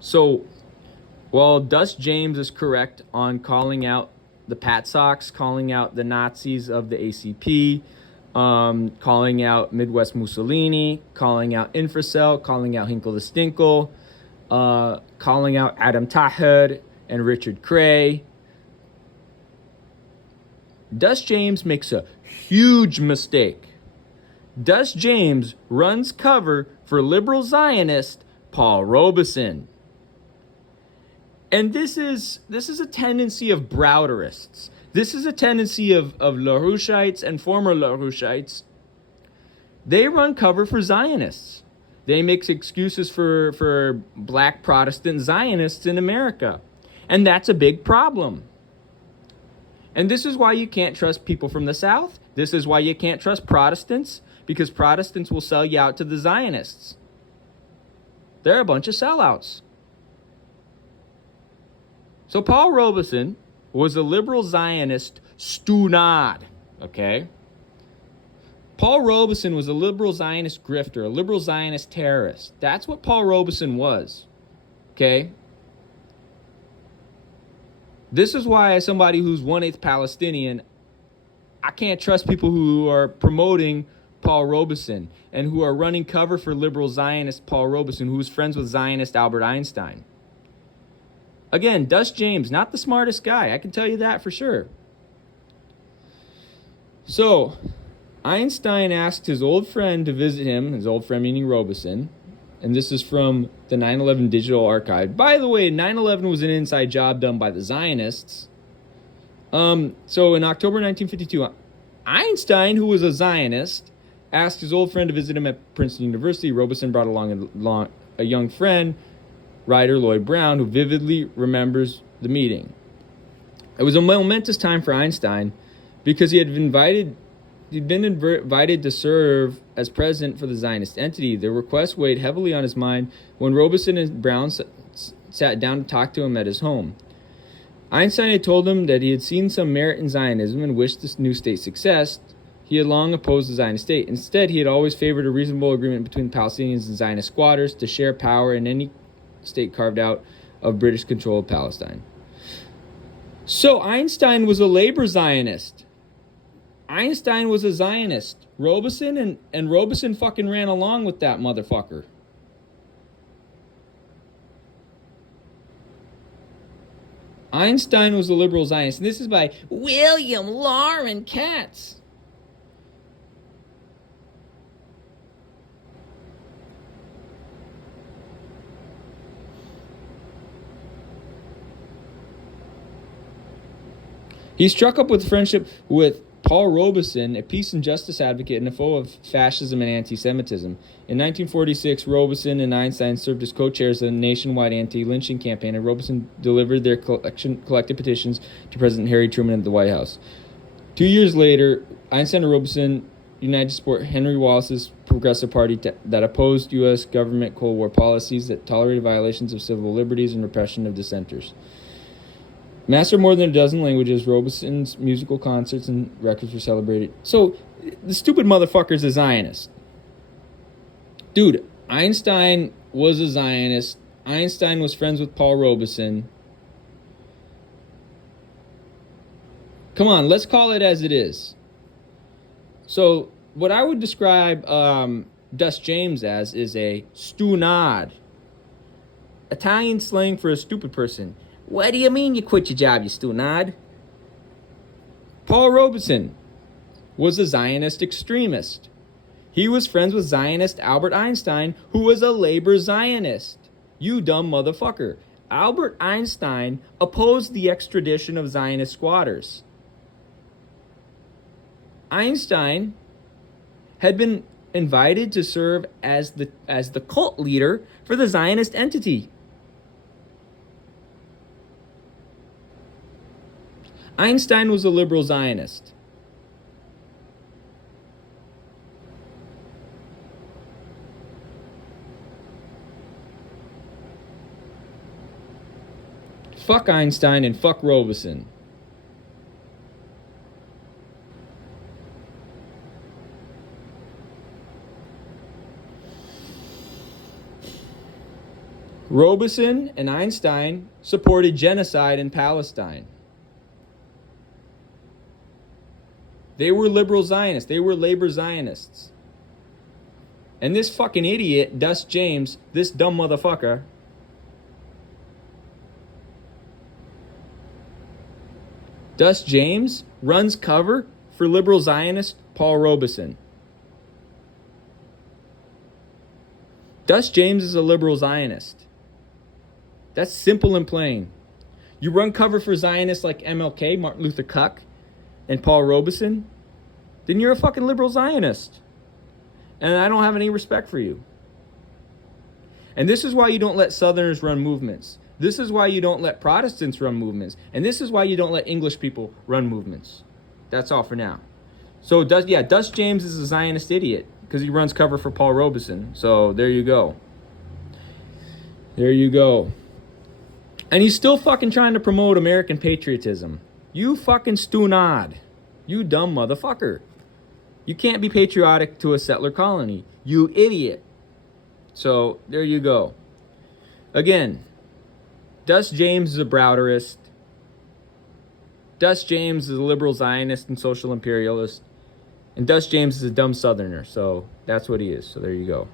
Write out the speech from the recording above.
So, while Dust James is correct on calling out the Pat Sox, calling out the Nazis of the ACP, calling out Midwest Mussolini, calling out Infracell, calling out Hinkle the Stinkle, calling out Adam Taher and Richard Cray, Dust James makes a huge mistake. Dust James runs cover for liberal Zionist Paul Robeson. And this is a tendency of Browderists. This is a tendency of LaRouchites and former LaRouchites. They run cover for Zionists. They make excuses for black Protestant Zionists in America. And that's a big problem. And this is why you can't trust people from the South. This is why you can't trust Protestants, because Protestants will sell you out to the Zionists. They're a bunch of sellouts. So Paul Robeson was a liberal Zionist stunad, okay? Paul Robeson was a liberal Zionist grifter, a liberal Zionist terrorist. That's what Paul Robeson was, okay? This is why, as somebody who's 1/8 Palestinian, I can't trust people who are promoting Paul Robeson and who are running cover for liberal Zionist Paul Robeson, who was friends with Zionist Albert Einstein. Again, Dust James, not the smartest guy. I can tell you that for sure. So, Einstein asked his old friend to visit him, his old friend meaning Robeson, and this is from the 9/11 Digital Archive. By the way, 9/11 was an inside job done by the Zionists. So in October 1952, Einstein, who was a Zionist, asked his old friend to visit him at Princeton University. Robeson brought along a young friend, writer Lloyd Brown, who vividly remembers the meeting. It was a momentous time for Einstein because he'd been invited to serve as president for the Zionist entity. The request weighed heavily on his mind when Robeson and Brown sat down to talk to him at his home. Einstein had told him that he had seen some merit in Zionism and wished this new state success. He had long opposed the Zionist state. Instead, he had always favored a reasonable agreement between Palestinians and Zionist squatters to share power in any state carved out of British control of Palestine. So Einstein was a labor Zionist. Einstein was a Zionist. Robeson and Robeson fucking ran along with that motherfucker. Einstein was a liberal Zionist. And this is by William Lauren Katz. He struck up with friendship with Paul Robeson, a peace and justice advocate and a foe of fascism and anti-Semitism. In 1946, Robeson and Einstein served as co-chairs of the nationwide anti-lynching campaign, and Robeson delivered their collective petitions to President Harry Truman at the White House. 2 years later, Einstein and Robeson united to support Henry Wallace's Progressive Party that opposed U.S. government Cold War policies that tolerated violations of civil liberties and repression of dissenters. Master of more than a dozen languages, Robeson's musical concerts and records were celebrated. So, the stupid motherfucker's a Zionist. Dude, Einstein was a Zionist. Einstein was friends with Paul Robeson. Come on, let's call it as it is. So, what I would describe Dust James as is a stunad. Italian slang for a stupid person. What do you mean you quit your job, you stunad? Paul Robeson was a Zionist extremist. He was friends with Zionist Albert Einstein, who was a labor Zionist. You dumb motherfucker. Albert Einstein opposed the extradition of Zionist squatters. Einstein had been invited to serve as the cult leader for the Zionist entity. Einstein was a liberal Zionist. Fuck Einstein and fuck Robeson. Robeson and Einstein supported genocide in Palestine. They were liberal Zionists. They were labor Zionists. And this fucking idiot, Dust James, this dumb motherfucker, Dust James runs cover for liberal Zionist Paul Robeson. Dust James is a liberal Zionist. That's simple and plain. You run cover for Zionists like MLK, Martin Luther King, and Paul Robeson, then you're a fucking liberal Zionist. And I don't have any respect for you. And this is why you don't let Southerners run movements. This is why you don't let Protestants run movements. And this is why you don't let English people run movements. That's all for now. So, Dust James is a Zionist idiot because he runs cover for Paul Robeson. So, there you go. There you go. And he's still fucking trying to promote American patriotism. You fucking stunad. You dumb motherfucker. You can't be patriotic to a settler colony. You idiot. So, there you go. Again, Dust James is a Browderist. Dust James is a liberal Zionist and social imperialist. And Dust James is a dumb Southerner. So, that's what he is. So, there you go.